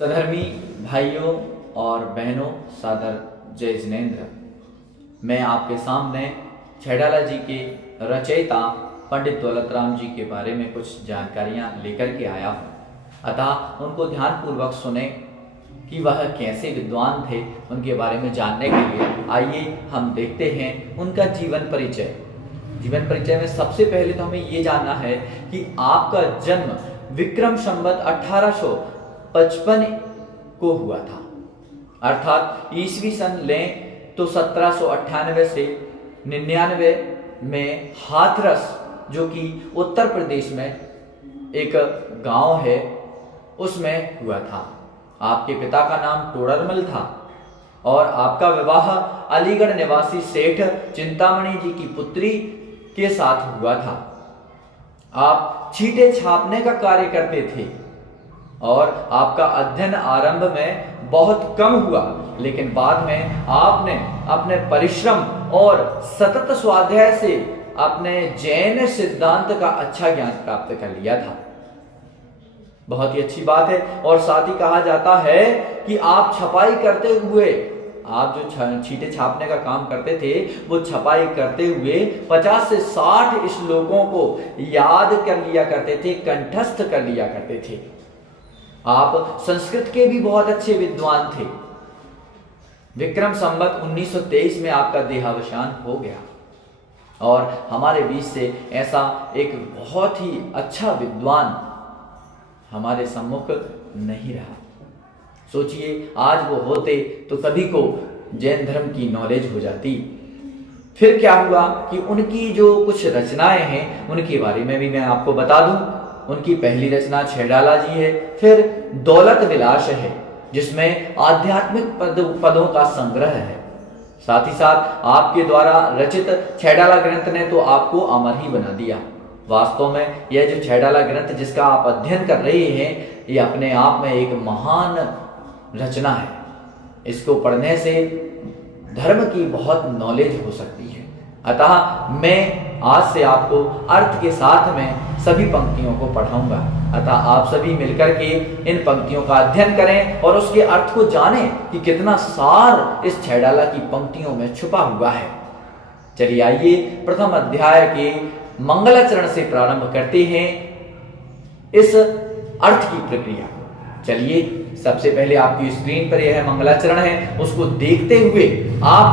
सधर्मी भाइयों और बहनों, सादर जय जिनेन्द्र। मैं आपके सामने छैडाला जी के रचयिता पंडित दौलत राम जी के बारे में कुछ जानकारियां लेकर के आया हूँ। अतः उनको ध्यानपूर्वक सुने कि वह कैसे विद्वान थे। उनके बारे में जानने के लिए आइए हम देखते हैं उनका जीवन परिचय। जीवन परिचय में सबसे पहले तो हमें ये जानना है कि आपका जन्म विक्रम संवत 1855 को हुआ था, अर्थात ईस्वी सन लें तो 1798 से 99 में हाथरस, जो कि उत्तर प्रदेश में एक गांव है, उसमें हुआ था। आपके पिता का नाम टोडरमल था और आपका विवाह अलीगढ़ निवासी सेठ चिंतामणि जी की पुत्री के साथ हुआ था। आप चीटे छापने का कार्य करते थे और आपका अध्ययन आरंभ में बहुत कम हुआ, लेकिन बाद में आपने अपने परिश्रम और सतत स्वाध्याय से अपने जैन सिद्धांत का अच्छा ज्ञान प्राप्त कर लिया था। बहुत ही अच्छी बात है। और साथ ही कहा जाता है कि आप छपाई करते हुए, आप जो चीटे छापने का काम करते थे, वो छपाई करते हुए 50 से 60 श्लोकों को याद कर लिया करते थे, कंठस्थ कर लिया करते थे। आप संस्कृत के भी बहुत अच्छे विद्वान थे। विक्रम संवत 1923 में आपका देहावसान हो गया और हमारे बीच से ऐसा एक बहुत ही अच्छा विद्वान हमारे सम्मुख नहीं रहा। सोचिए, आज वो होते तो सभी को जैन धर्म की नॉलेज हो जाती। फिर क्या हुआ कि उनकी जो कुछ रचनाएं हैं उनके बारे में भी मैं आपको बता दूं। उनकी पहली रचना छैडाला जी है, फिर दौलत विलास है, जिसमें आध्यात्मिक पदों का संग्रह है। साथ ही साथ आपके द्वारा रचित छैडाला ग्रंथ ने तो आपको अमर ही बना दिया। वास्तव में यह जो छैडाला ग्रंथ जिसका आप अध्ययन कर रहे हैं, ये अपने आप में एक महान रचना है। इसको पढ़ने से धर्म की बहुत नॉलेज हो सकती है। अतः मैं आज से आपको अर्थ के साथ में सभी पंक्तियों को पढ़ाऊंगा। अतः आप सभी मिलकर के इन पंक्तियों का अध्ययन करें और उसके अर्थ को जानें कि कितना सार इस छैडाला की पंक्तियों में छुपा हुआ है। चलिए आइए प्रथम अध्याय के मंगलाचरण से प्रारंभ करते हैं इस अर्थ की प्रक्रिया। चलिए, सबसे पहले आपकी स्क्रीन पर यह मंगलाचरण है, उसको देखते हुए आप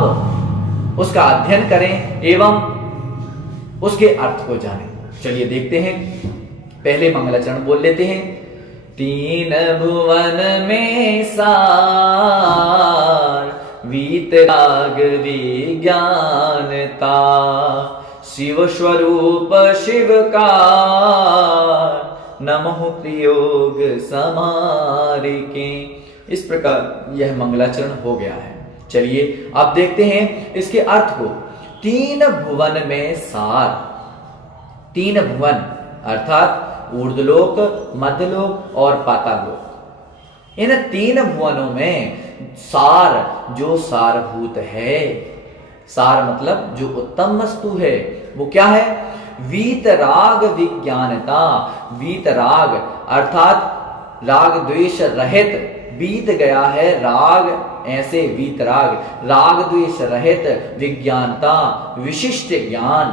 उसका अध्ययन करें एवं उसके अर्थ को जानें। चलिए देखते हैं। पहले मंगलाचरण बोल लेते हैं। तीन भुवन में सार, वीतराग विज्ञानता, शिव स्वरूप शिव का, नमः प्रयोग समारिके। इस प्रकार यह मंगलाचरण हो गया है। चलिए अब देखते हैं इसके अर्थ को। तीन भुवन में सार। तीन भुवन अर्थात ऊर्ध्वलोक, मध्यलोक और पातालोक। इन तीन भुवनों में सार, जो सारभूत है, सार मतलब जो उत्तम वस्तु है, वो क्या है? वीतराग विज्ञानता। वीतराग अर्थात राग द्वेष रहित, बीत गया है राग, ऐसे वीतराग, राग द्वेष रहित विज्ञानता, विशिष्ट ज्ञान।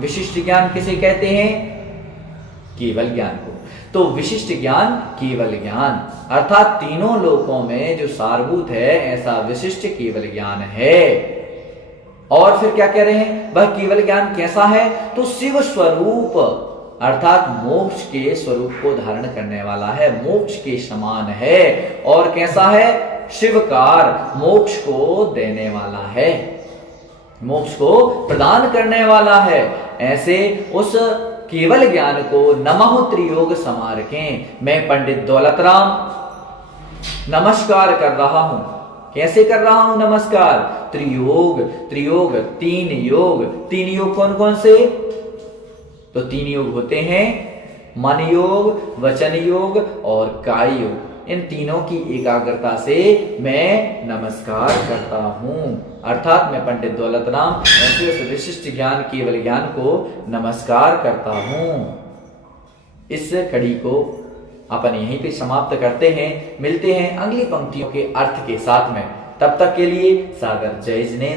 विशिष्ट ज्ञान किसे कहते हैं? केवल ज्ञान को। तो विशिष्ट ज्ञान, केवल ज्ञान अर्थात तीनों लोकों में जो सारभूत है, ऐसा विशिष्ट केवल ज्ञान है। और फिर क्या कह रहे हैं? वह केवल ज्ञान कैसा है? तो शिव स्वरूप अर्थात मोक्ष के स्वरूप को धारण करने वाला है, मोक्ष के समान है। और कैसा है? शिवकार, मोक्ष को देने वाला है, मोक्ष को प्रदान करने वाला है। ऐसे उस केवल ज्ञान को नमः त्रियोग समारकें। मैं पंडित दौलत राम नमस्कार कर रहा हूं। कैसे कर रहा हूं नमस्कार? त्रियोग। त्रियोग तीन योग। तीन योग कौन कौन से? तो तीन योग होते हैं मन योग, वचन योग और काय योग। इन तीनों की एकाग्रता से मैं नमस्कार करता हूं। अर्थात मैं पंडित दौलत राम ऐसे उस विशिष्ट ज्ञान, केवल ज्ञान को नमस्कार करता हूं। इस कड़ी को अपन यहीं पे समाप्त करते हैं। मिलते हैं अगली पंक्तियों के अर्थ के साथ में। तब तक के लिए सादर जय जिनेंद्र।